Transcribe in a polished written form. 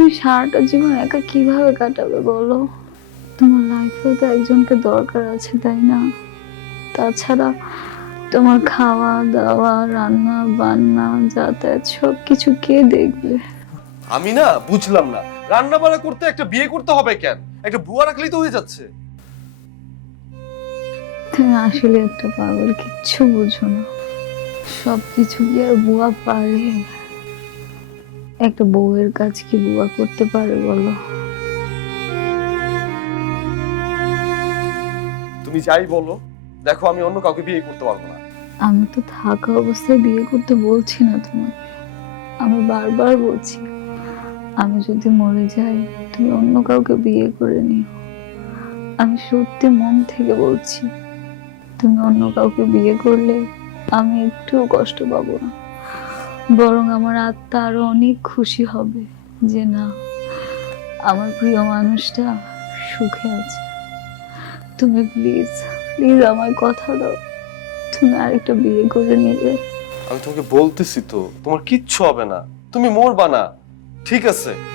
তুমি সারাটা জীবন একা কিভাবে কাটাবে বলো? তোমার লাইফেও তো একজনকে দরকার আছে, তাই না? তাছাড়া তোমার খাওয়া দাওয়া, রান্না বান্না, যাতায়াত সবকিছু কে দেখবে? আমি না বুঝলাম না, রান্না বান্না করতে একটা বিয়ে করতে হবে কেন? একটা বুয়া রাখলেই তো হয়ে যাচ্ছে। তুমি আসলে একটা পাগল, কিচ্ছু বুঝো না। সবকিছু কি আর বুয়া পারে? একটা বউয়ের কাজ কি বুয়া করতে পারে বলো? তুমি যাই বলো, দেখো আমি অন্য কাউকে বিয়ে করতে পারবো না। আমি তো থাকা অবস্থায় বিয়ে করতে বলছি না তোমাকে, আমি বারবার বলছি আমি যদি মরে যাই তুমি অন্য কাউকে বিয়ে করে নিও। আমি সত্যি মন থেকে বলছি, তুমি অন্য কাউকে বিয়ে করলে আমি একটুও কষ্ট পাবো না, বরং আমার আত্মা আরো অনেক খুশি হবে যে না, আমার প্রিয় মানুষটা সুখে আছে। তুমি প্লিজ প্লিজ আমায় কথা দাও, তুমি আরেকটা বিয়ে করে নিবে। আমি তোমাকে বলতেছি তো, তোমার কিচ্ছু হবে না, তুমি মরবা না। ঠিক আছে,